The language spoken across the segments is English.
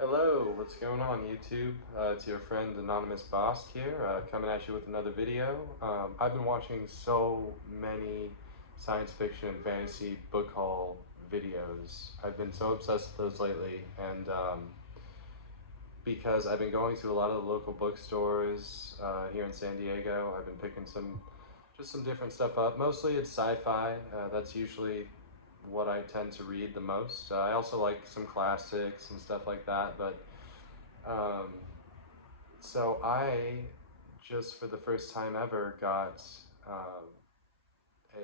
Hello, what's going on YouTube? It's your friend Anonymous Boss here, coming at you with another video. I've been watching so many science fiction and fantasy book haul videos. I've been so obsessed with those lately, and because I've been going to a lot of the local bookstores here in San Diego, I've been picking just some different stuff up. Mostly it's sci-fi. That's usually what I tend to read the most. I also like some classics and stuff like that, but um, so I just for the first time ever got a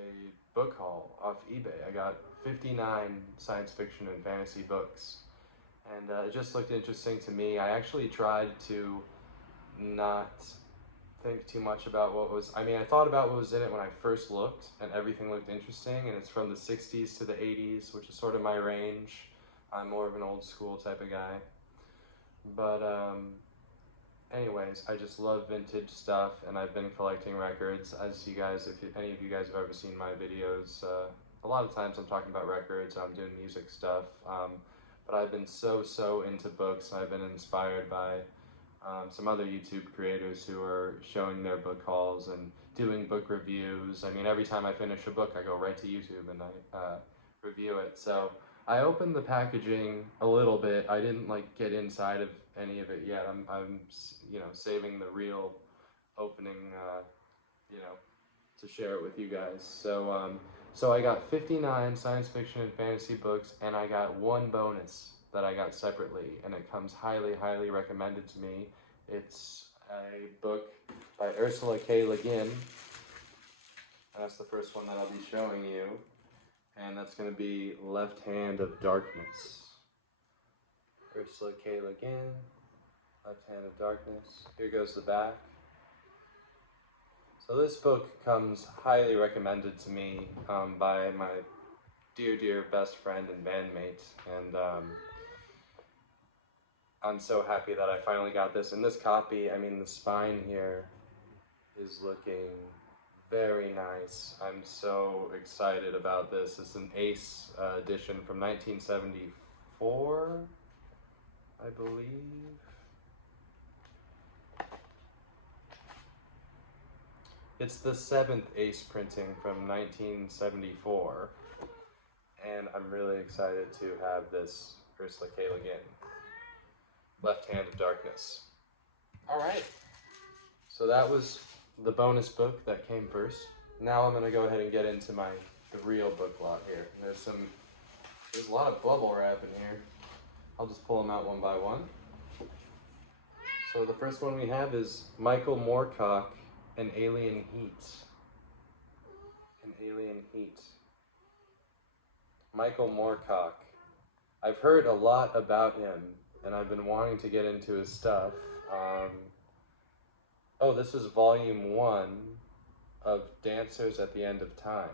book haul off eBay. I got 59 science fiction and fantasy books, and it just looked interesting to me. I actually tried to not think too much about I thought about what was in it when I first looked, and everything looked interesting, and it's from the 60s to the 80s, which is sort of my range. I'm more of an old school type of guy. But anyways, I just love vintage stuff, and I've been collecting records. As you guys, if any of you guys have ever seen my videos, a lot of times I'm talking about records, I'm doing music stuff, but I've been so into books, and I've been inspired by some other YouTube creators who are showing their book hauls and doing book reviews. I mean, every time I finish a book, I go right to YouTube and I review it. So I opened the packaging a little bit. I didn't get inside of any of it yet. I'm saving the real opening, to share it with you guys. So I got 59 science fiction and fantasy books, and I got one bonus that I got separately, and it comes highly recommended to me. It's a book by Ursula K. Le Guin, and that's the first one that I'll be showing you, and that's going to be Left Hand of Darkness. Ursula K. Le Guin, Left Hand of Darkness. Here goes the back. So this book comes highly recommended to me by my dear best friend and bandmate, and I'm so happy that I finally got this. In this copy, I mean, the spine here is looking very nice. I'm so excited about this. It's an Ace edition from 1974, I believe. It's the 7th Ace printing from 1974, and I'm really excited to have this Ursula K. Le Guin, Left Hand of Darkness. All right, so that was the bonus book that came first. Now I'm going to go ahead and get into the real book lot here. There's a lot of bubble wrap in here. I'll just pull them out one by one. So the first one we have is Michael Moorcock, An Alien Heat. An Alien Heat. Michael Moorcock. I've heard a lot about him, and I've been wanting to get into his stuff. This is volume 1 of Dancers at the End of Time,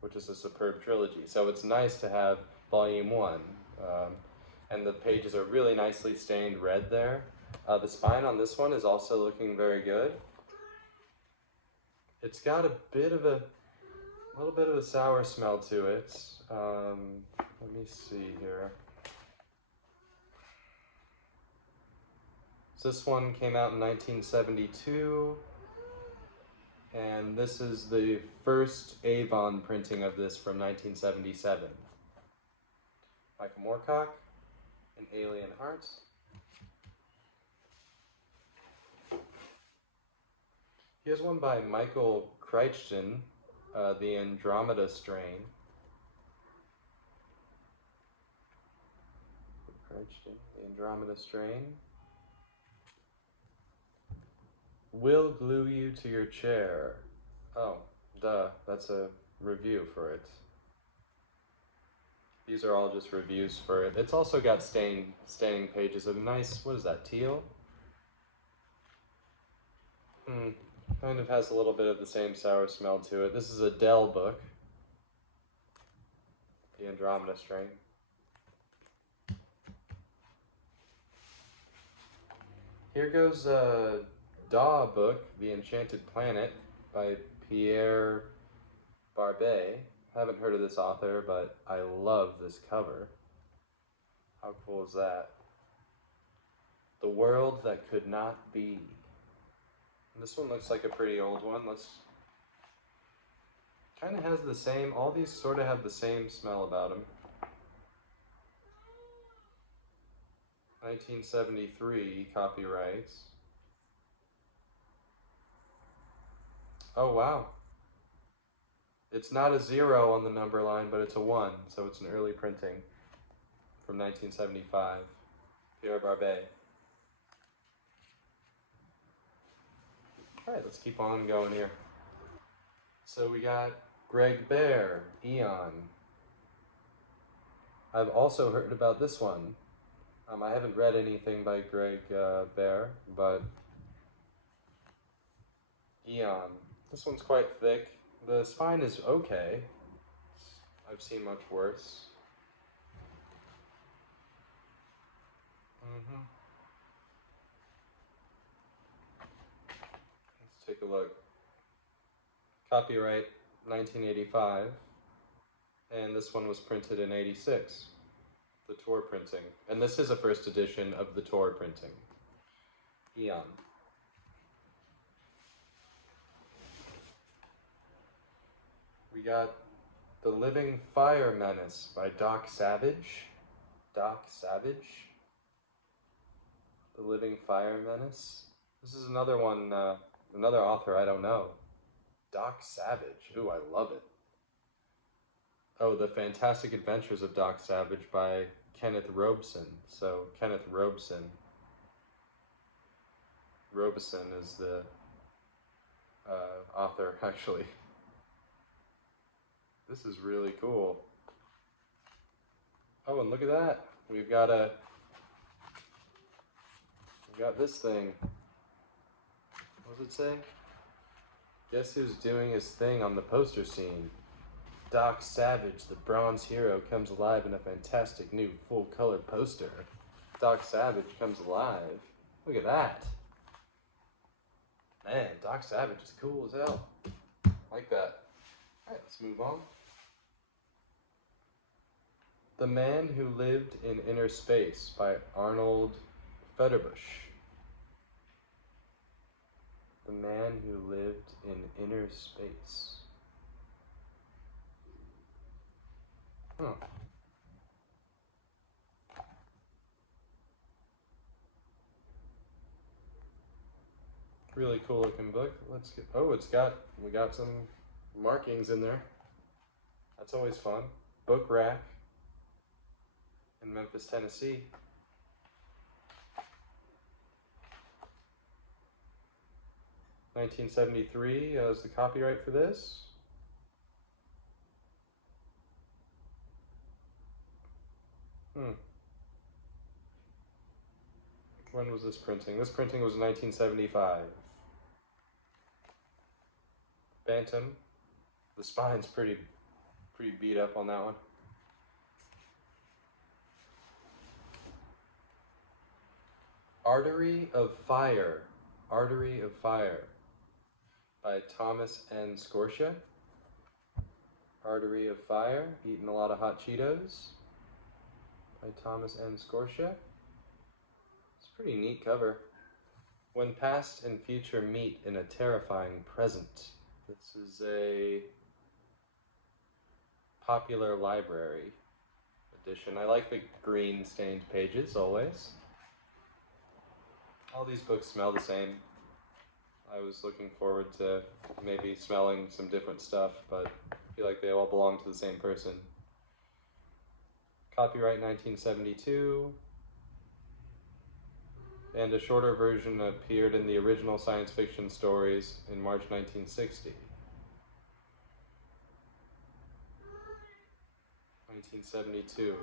which is a superb trilogy. So it's nice to have volume 1. And the pages are really nicely stained red there. The spine on this one is also looking very good. It's got a little bit of a sour smell to it. Let me see here. So this one came out in 1972, and this is the first Avon printing of this from 1977. Michael Moorcock, An Alien Heart. Here's one by Michael Crichton, The Andromeda Strain. Crichton, The Andromeda Strain. Will glue you to your chair. Oh, duh, that's a review for it. These are all just reviews for it. It's also got staining pages of nice, what is that, teal? Kind of has a little bit of the same sour smell to it. This is a Dell book, The Andromeda Strain. Here goes a Daw book, The Enchanted Planet by Pierre Barbet. Haven't heard of this author, but I love this cover. How cool is that? The World That Could Not Be. And this one looks like a pretty old one. Kind of has the same, all these sort of have the same smell about them. 1973 copyrights. Oh wow. It's not a 0 on the number line, but it's a 1, so it's an early printing from 1975. Pierre Barbet. Alright, let's keep on going here. So we got Greg Bear, Eon. I've also heard about this one. I haven't read anything by Greg Bear, but Eon. This one's quite thick. The spine is okay. I've seen much worse. Let's take a look. Copyright 1985, and this one was printed in 86. The Tor printing. And this is a first edition of the Tor printing. Eon. We got The Living Fire Menace by Doc Savage. Doc Savage? The Living Fire Menace? This is another one, another author I don't know. Doc Savage. Ooh, I love it. Oh, The Fantastic Adventures of Doc Savage by Kenneth Robeson. So, Kenneth Robeson. Robeson is the author, actually. This is really cool. Oh, and look at that. We've got this thing. What does it say? Guess who's doing his thing on the poster scene? Doc Savage, the bronze hero, comes alive in a fantastic new full-color poster. Doc Savage comes alive. Look at that. Man, Doc Savage is cool as hell. Like that. Alright, let's move on. The Man Who Lived in Inner Space by Arnold Federbush. The Man Who Lived in Inner Space. Huh. Really cool looking book. Let's get, oh, we got some markings in there. That's always fun. Book rack in Memphis, Tennessee. $1973 is the copyright for this. When was this printing? This printing was 1975. Bantam. The spine's pretty beat up on that one. Artery of Fire. Artery of Fire by Thomas N. Scorsia. Artery of Fire, eating a lot of hot Cheetos by Thomas N. Scorsia. It's a pretty neat cover. When past and future meet in a terrifying present. This is a Popular Library edition. I like the green stained pages always. All these books smell the same. I was looking forward to maybe smelling some different stuff, but I feel like they all belong to the same person. Copyright 1972. And a shorter version appeared in the original science fiction stories in March 1960. 1972.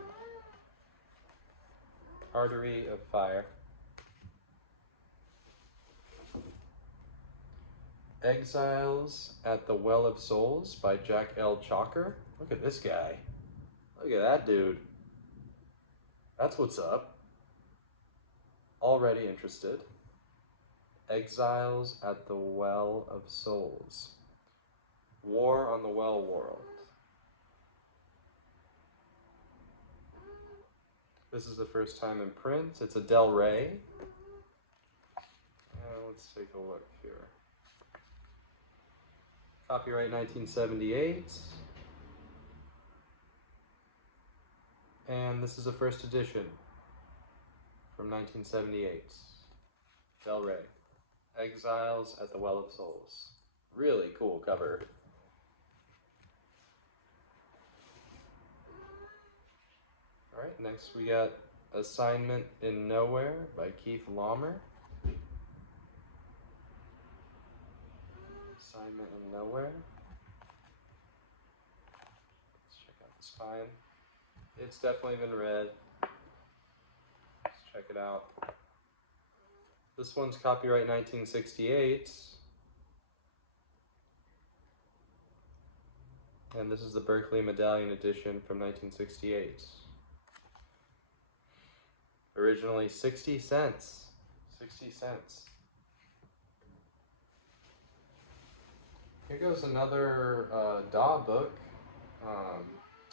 Artery of Fire. Exiles at the Well of Souls by Jack L. Chalker. Look at this guy. Look at that dude. That's what's up. Already interested. Exiles at the Well of Souls. War on the Well World. This is the first time in print. It's a Del Rey. Let's take a look here. Copyright 1978. And this is a first edition from 1978. Del Rey. Exiles at the Well of Souls. Really cool cover. Alright, next we got Assignment in Nowhere by Keith Laumer. Assignment in Nowhere. Let's check out the spine. It's definitely been read. Let's check it out. This one's copyright 1968. And this is the Berkeley Medallion edition from 1968. Originally 60 cents. 60 cents. Here goes another Daw book.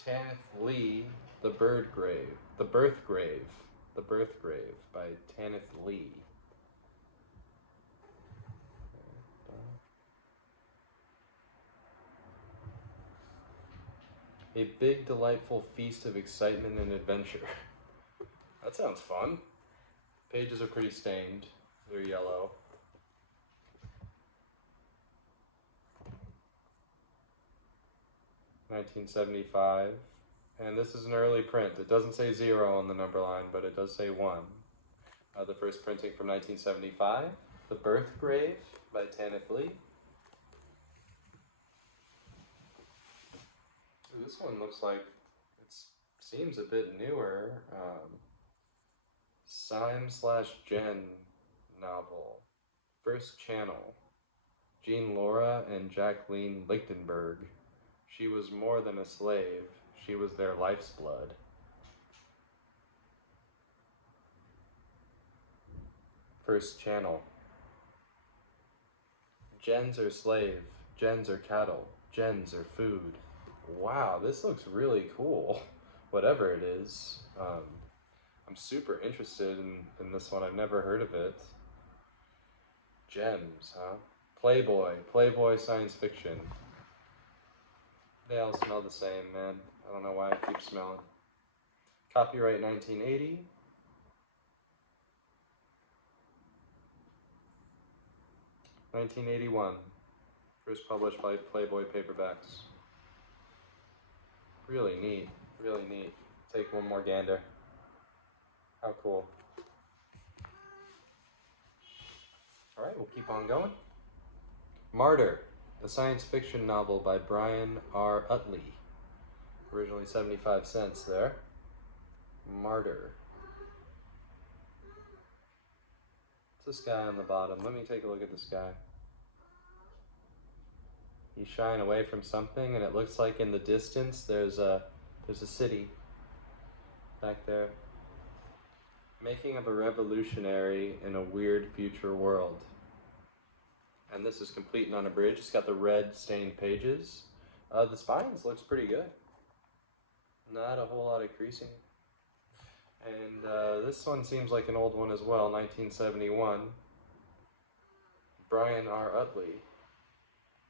Tanith Lee, The Birth Grave by Tanith Lee. A big, delightful feast of excitement and adventure. That sounds fun. Pages are pretty stained. They're yellow. $1975. And this is an early print. It doesn't say 0 on the number line, but it does say 1. The first printing from 1975. The Birth Grave by Tanith Lee. Ooh, this one looks like it seems a bit newer. Syme/Jen novel. First Channel. Jean Laura and Jacqueline Lichtenberg. She was more than a slave. She was their life's blood. First Channel. Gens are slave. Gens are cattle. Gens are food. Wow, this looks really cool. Whatever it is. I'm super interested in this one. I've never heard of it. Gems, huh? Playboy science fiction. They all smell the same, man. I don't know why I keep smelling. Copyright 1980. $1981. First published by Playboy Paperbacks. Really neat. Really neat. Take one more gander. How cool. Alright, we'll keep on going. Martyr, a science fiction novel by Brian R. Utley. Originally 75 cents there. Martyr. What's this guy on the bottom? Let me take a look at this guy. He's shying away from something, and it looks like in the distance there's a city back there. Making of a revolutionary in a weird future world. And this is complete and unabridged. It's got the red stained pages. The spines looks pretty good. Not a whole lot of creasing. And this one seems like an old one as well, 1971. Brian R. Utley.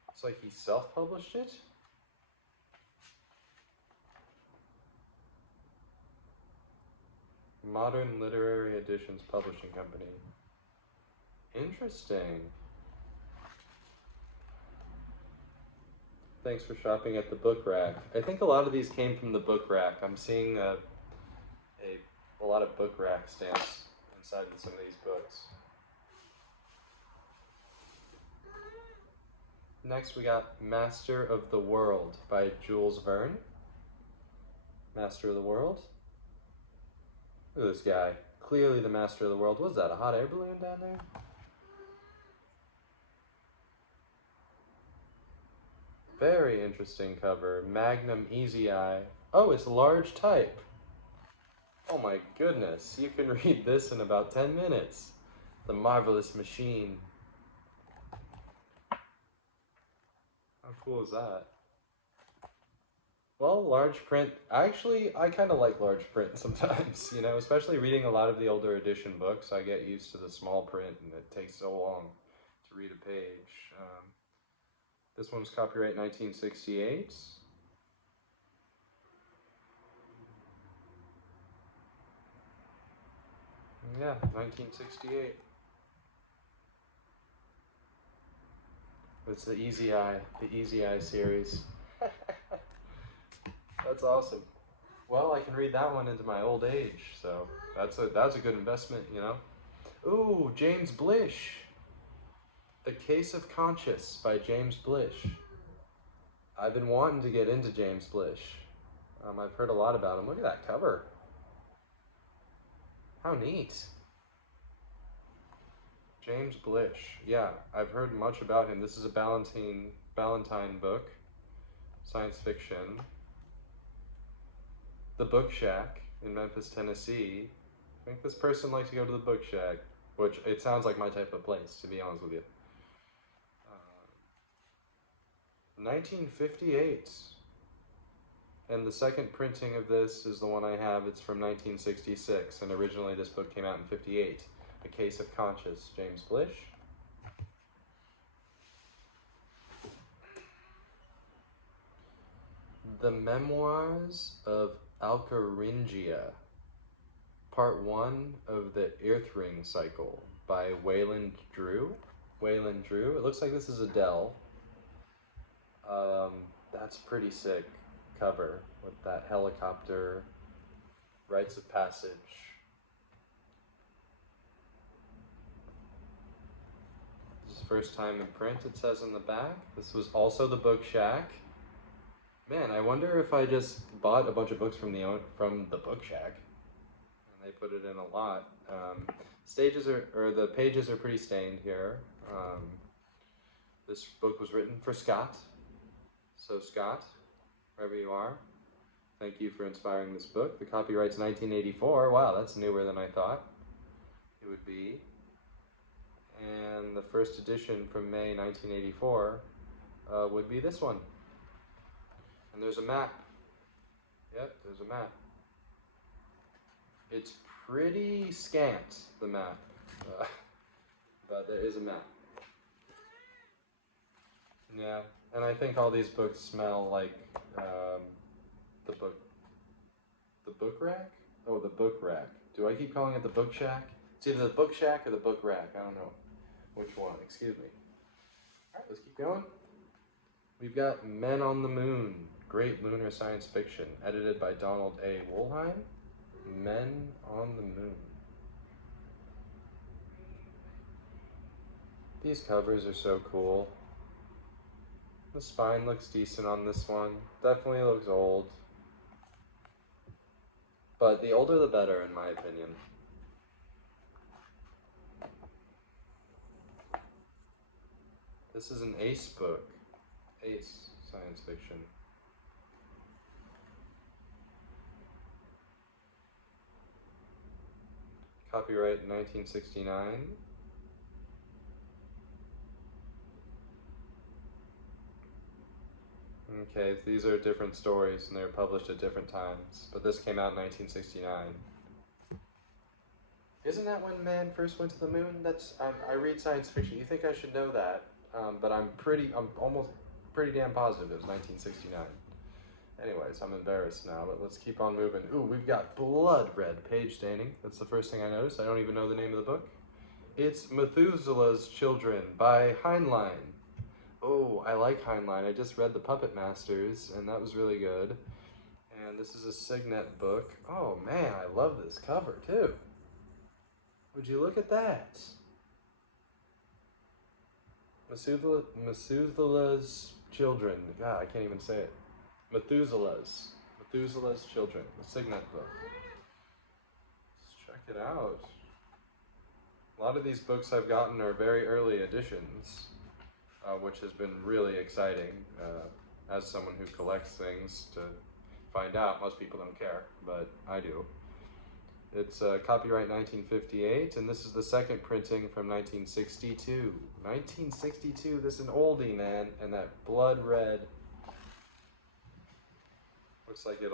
Looks like he self-published it. Modern Literary Editions Publishing Company. Interesting. Thanks for shopping at the book rack. I think a lot of these came from the book rack. I'm seeing a lot of book rack stamps inside of some of these books. Next we got Master of the World by Jules Verne. Master of the World. Look at this guy. Clearly the master of the world. Was that a hot air balloon down there? Very interesting cover. Magnum Easy Eye. Oh, it's large type. Oh my goodness. You can read this in about 10 minutes. The Marvelous Machine. How cool is that? Well, large print, actually, I kind of like large print sometimes, you know, especially reading a lot of the older edition books. I get used to the small print and it takes so long to read a page. This one's copyright 1968. Yeah, 1968. It's the Easy Eye series. That's awesome. Well, I can read that one into my old age, so that's a good investment, you know. Ooh, James Blish. The Case of Conscience by James Blish. I've been wanting to get into James Blish. I've heard a lot about him. Look at that cover. How neat. James Blish. Yeah, I've heard much about him. This is a Ballantine book. Science fiction. The Book Shack in Memphis, Tennessee. I think this person likes to go to the Book Shack, which it sounds like my type of place, to be honest with you. 1958. And the second printing of this is the one I have. It's from 1966, and originally this book came out in 58. A Case of Conscience, James Blish. The Memoirs of Alcaringia, Part 1 of the Earthring Cycle by Wayland Drew. Wayland Drew. It looks like this is Adele. That's pretty sick cover with that helicopter, rites of passage. This is first time in print, it says in the back. This was also the Book Shack. Man, I wonder if I just bought a bunch of books from the Book Shack and they put it in a lot. The pages are pretty stained here. This book was written for Scott. So Scott, wherever you are, thank you for inspiring this book. The copyright's 1984. Wow, that's newer than I thought it would be. And the first edition from May 1984 would be this one. And there's a map. Yep, there's a map. It's pretty scant, the map, but there is a map. Yeah, and I think all these books smell like the book rack? Oh, the book rack. Do I keep calling it the Book Shack? It's either the Book Shack or the book rack. I don't know which one. Excuse me. All right, let's keep going. We've got Men on the Moon, Great Lunar Science Fiction, edited by Donald A. Wollheim. Men on the Moon. These covers are so cool. The spine looks decent on this one. Definitely looks old. But the older the better, in my opinion. This is an Ace book. Ace science fiction. Copyright 1969. Okay, these are different stories and they were published at different times, but this came out in 1969. Isn't that when man first went to the moon? I read science fiction. You think I should know that, but I'm almost pretty damn positive it was 1969. Anyways, I'm embarrassed now, but let's keep on moving. Ooh, we've got blood red page staining. That's the first thing I noticed. I don't even know the name of the book. It's Methuselah's Children by Heinlein. Oh, I like Heinlein. I just read The Puppet Masters, and that was really good. And this is a signet book. Oh man, I love this cover too. Would you look at that? Methuselah's Children. God, I can't even say it. Methuselah's Children, the signet book. Let's check it out. A lot of these books I've gotten are very early editions, which has been really exciting as someone who collects things to find out. Most people don't care, but I do. It's copyright 1958, and this is the second printing from 1962. 1962, this is an oldie, man, and that blood red. Looks like that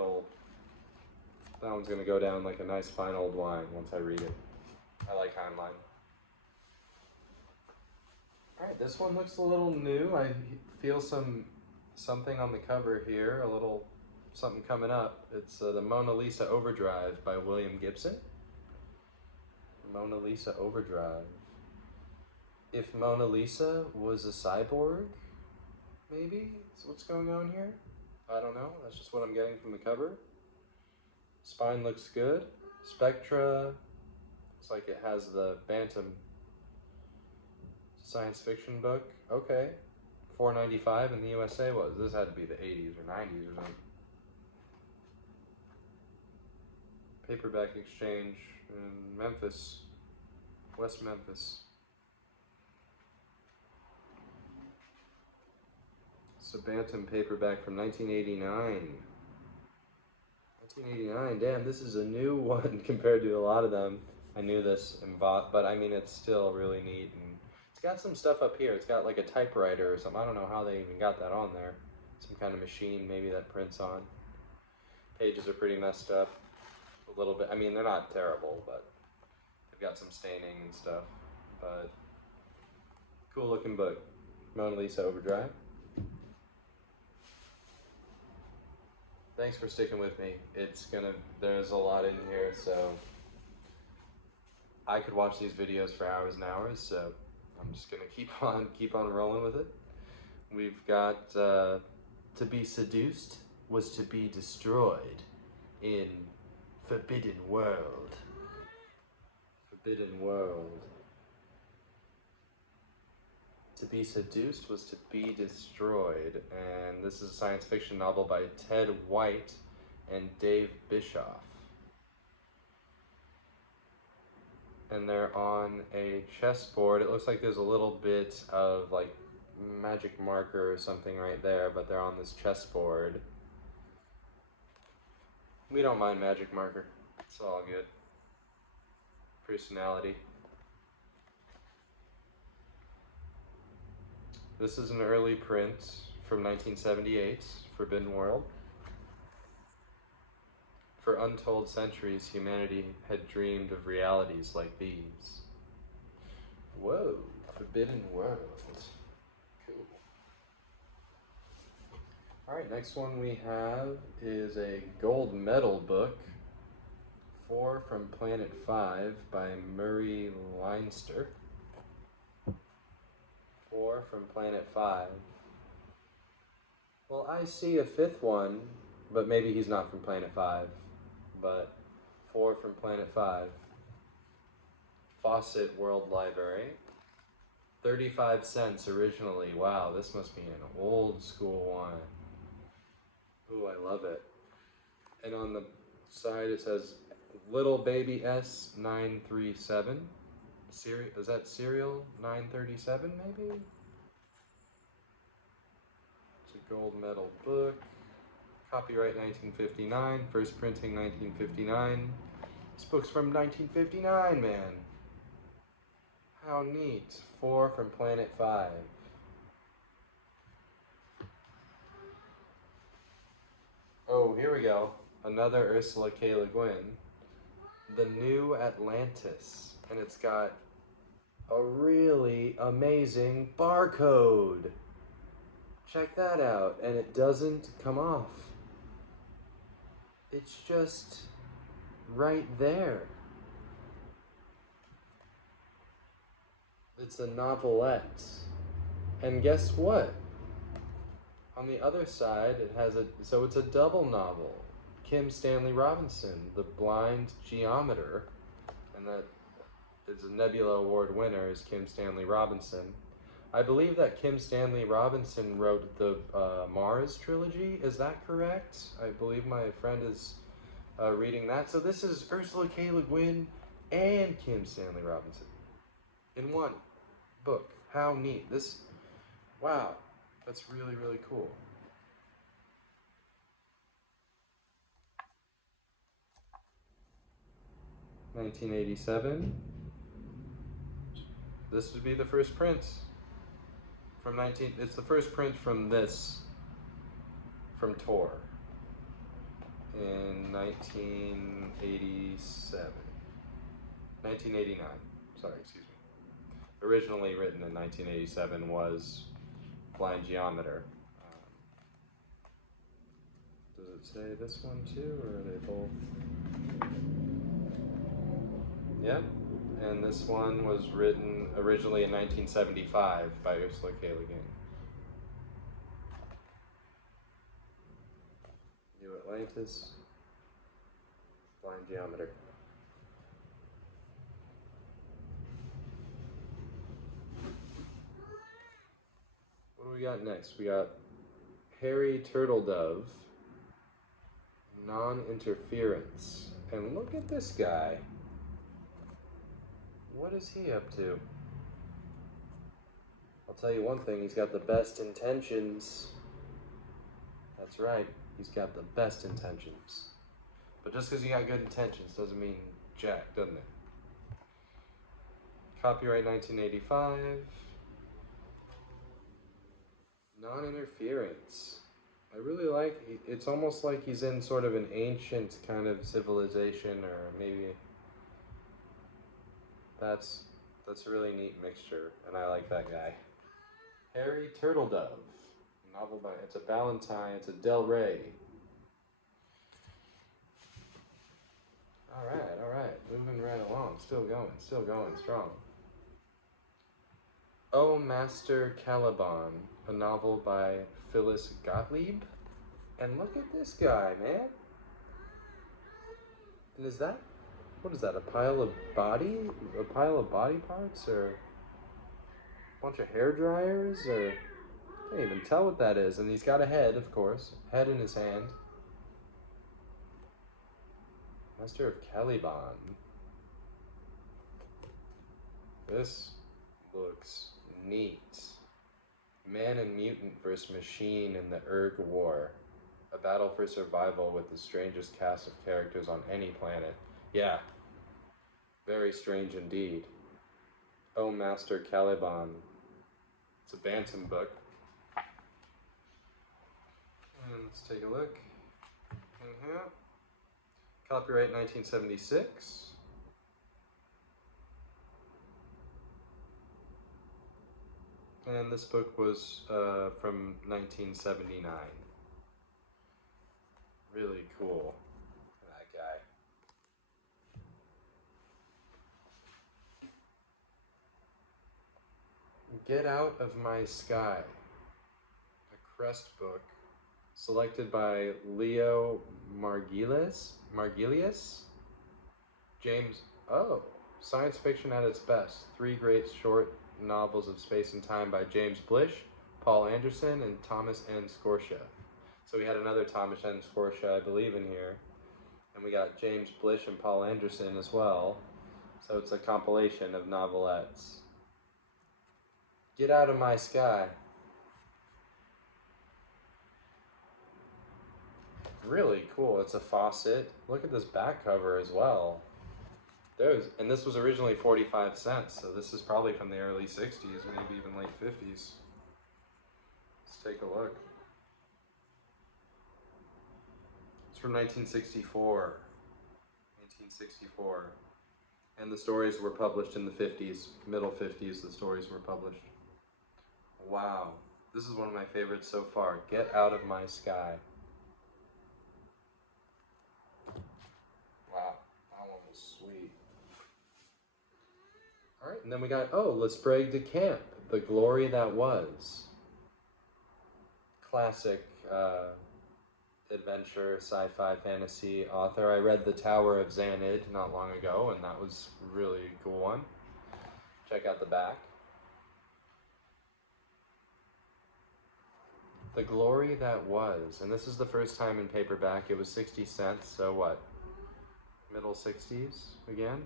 one's gonna go down like a nice fine old wine once I read it. I like Heinlein. Alright, this one looks a little new. I feel something on the cover here, a little something coming up. It's the Mona Lisa Overdrive by William Gibson. Mona Lisa Overdrive. If Mona Lisa was a cyborg, maybe is what's going on here. I don't know. That's just what I'm getting from the cover. Spine looks good. Spectra. Looks like it has the Bantam science fiction book. Okay. $4.95 in the USA. What? This had to be the 80s or 90s or something. Paperback exchange in Memphis, West Memphis. It's a Bantam paperback from 1989. 1989, damn, this is a new one compared to a lot of them. I knew this and bought, but I mean, it's still really neat. And it's got some stuff up here. It's got like a typewriter or something. I don't know how they even got that on there. Some kind of machine maybe that prints on. Pages are pretty messed up. A little bit. I mean, they're not terrible, but they've got some staining and stuff. But cool looking book. Mona Lisa Overdrive. Thanks for sticking with me. There's a lot in here, so I could watch these videos for hours and hours, so I'm just gonna keep on rolling with it. We've got to be seduced was to be destroyed in Forbidden World. Forbidden World. To be seduced was to be destroyed, and this is a science fiction novel by Ted White and Dave Bischoff. And they're on a chessboard. It looks like there's a little bit of like magic marker or something right there, but they're on this chessboard. We don't mind magic marker. It's all good. Personality. This is an early print from 1978, Forbidden World. For untold centuries, humanity had dreamed of realities like these. Whoa, Forbidden World. Cool. Alright, next one we have is a gold medal book, 4 from Planet 5 by Murray Leinster. 4 from Planet 5. Well, I see a 5th one, but maybe he's not from Planet 5. But 4 from Planet 5. Fawcett World Library. 35 cents originally. Wow, this must be an old school one. Ooh, I love it. And on the side it says Little Baby S 937. Is that serial 937 maybe? It's a gold medal book. Copyright 1959, first printing 1959. This book's from 1959, man. How neat. 4 from Planet 5. Oh, here we go. Another Ursula K. Le Guin. The New Atlantis. And it's got a really amazing barcode. Check that out. And it doesn't come off. It's just right there. It's a novelette. And guess what? On the other side, it has so it's a double novel. Kim Stanley Robinson, The Blind Geometer, and that is a Nebula Award winner is Kim Stanley Robinson. I believe that Kim Stanley Robinson wrote the Mars trilogy. Is that correct? I believe my friend is reading that. So this is Ursula K. Le Guin and Kim Stanley Robinson in one book. How neat. Wow, that's really, really cool. (1987). This would be the first print from it's the first print from Tor in 1989, sorry, excuse me. originally written in 1987, was Blind Geometer. Does it say this one too, or are they both? Yep. And this one was written originally in 1975 by Ursula K. Le Guin. New Atlantis, Blind Geometer. What do we got next? We got Hairy Turtledove, Non-Interference. And look at this guy. What is he up to? I'll tell you one thing, he's got the best intentions. That's right, he's got the best intentions. But just because you got good intentions doesn't mean jack, doesn't it? Copyright 1985. Non-interference. I really like, it's almost like he's in sort of an ancient kind of civilization, or maybe that's a really neat mixture, and I like that guy. Hairy Turtledove, novel by, it's a Ballantine, it's a Del Rey. All right, moving right along, still going strong. Oh, Master Caliban, a novel by Phyllis Gottlieb. And look at this guy, man. And is that, what is that, a pile of body parts, or a bunch of hair dryers, or I can't even tell what that is. And he's got a head, of course, head in his hand. Master of Caliban. This looks neat. Man and mutant versus machine in the Erg War. A battle for survival with the strangest cast of characters on any planet. Yeah. Very strange indeed. Oh, Master Caliban. It's a Bantam book. And let's take a look in here. Copyright 1976. And this book was from 1979. Really cool. That guy. Get Out of My Sky. A Crest book. Selected by Leo Margulies. James, science fiction at its best. 3 great short novels of space and time by James Blish, Paul Anderson, and Thomas N. Scotia. So we had another Thomas N. Scotia, I believe, in here. And we got James Blish and Paul Anderson as well. So it's a compilation of novelettes. Get Out of My Sky. Really cool. It's a faucet. Look at this back cover as well. And this was originally 45 cents, so this is probably from the early 60s, maybe even late 50s. Let's take a look. It's from 1964. 1964. And the stories were published in the 50s, middle 50s, the stories were published. Wow. This is one of my favorites so far. Get Out of My Sky. Wow, that one was sweet. All right, and then we got, L'Esprague de Camp, The Glory That Was. Classic adventure, sci-fi, fantasy author. I read The Tower of Xanid not long ago, and that was really a cool one. Check out the back. The Glory That Was, and this is the first time in paperback. It was 60 cents, so what? Middle 60s again?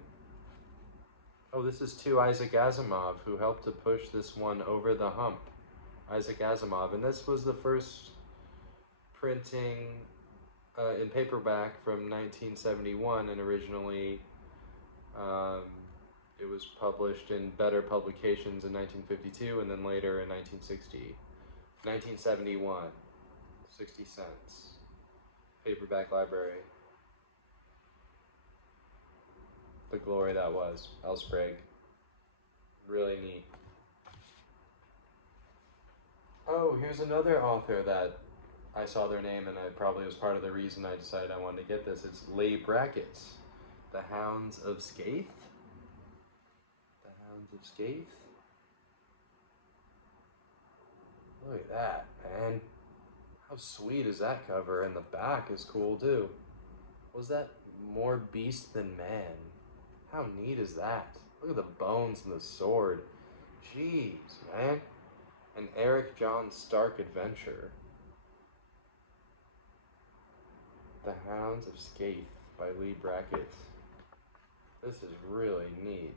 Oh, this is to Isaac Asimov, who helped to push this one over the hump. Isaac Asimov, and this was the first printing in paperback from 1971, and originally it was published in Better Publications in 1952, and then later in 1960. 1971, 60 cents. Paperback library. The Glory That Was, L'Esprague. Really neat. Oh, here's another author that I saw their name, and it probably was part of the reason I decided I wanted to get this. It's Leigh Brackett's The Hounds of Scath. The Hounds of Scath. Look at that, man. How sweet is that cover? And the back is cool too. Was that more beast than man? How neat is that? Look at the bones and the sword. Jeez, man. An Eric John Stark adventure. The Hounds of Scath by Leigh Brackett. This is really neat.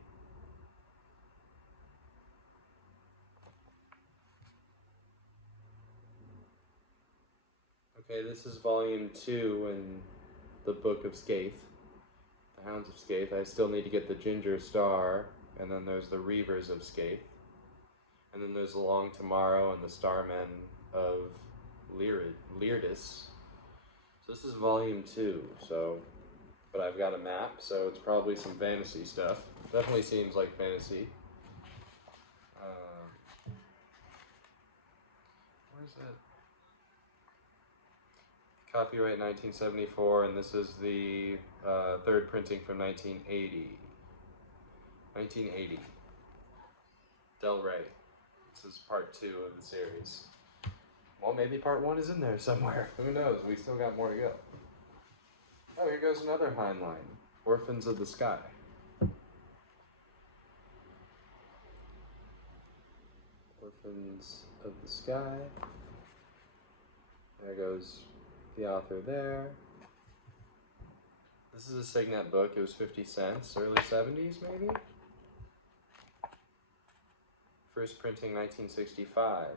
Okay, this is volume 2 in the Book of Scath. The Hounds of Scath. I still need to get the Ginger Star, and then there's the Reavers of Scath. And then there's the Long Tomorrow and the Starmen of Lyrdis. So this is volume 2, but I've got a map, so it's probably some fantasy stuff. Definitely seems like fantasy. Where's that? Copyright 1974, and this is the third printing from 1980. 1980. Del Rey. This is part 2 of the series. Well, maybe part 1 is in there somewhere. Who knows? We still got more to go. Oh, here goes another Heinlein. Orphans of the Sky. Orphans of the Sky. There goes the author there. This is a signet book. It was 50 cents, early 70s maybe? First printing 1965.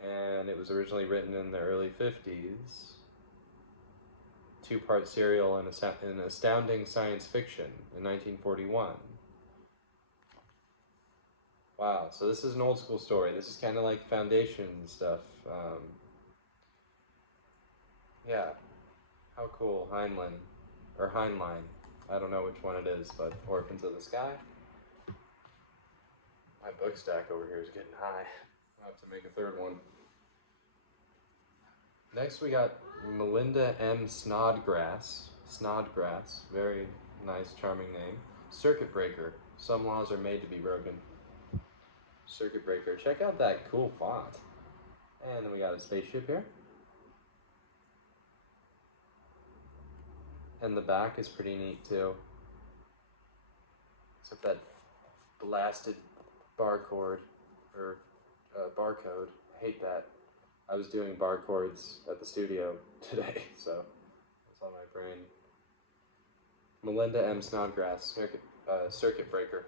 And it was originally written in the early 50s. 2-part serial in astounding science fiction in 1941. Wow, so this is an old school story. This is kind of like Foundation stuff. Yeah, how cool. Heinlein. I don't know which one it is, but Orphans of the Sky. My book stack over here is getting high. I'll have to make a third one. Next we got Melinda M. Snodgrass. Snodgrass, very nice, charming name. Circuit Breaker. Some laws are made to be broken. Circuit Breaker. Check out that cool font. And then we got a spaceship here. And the back is pretty neat too. Except that blasted barcode. I hate that. I was doing barcodes at the studio today, so it's on my brain. Melinda M. Snodgrass, Circuit Breaker.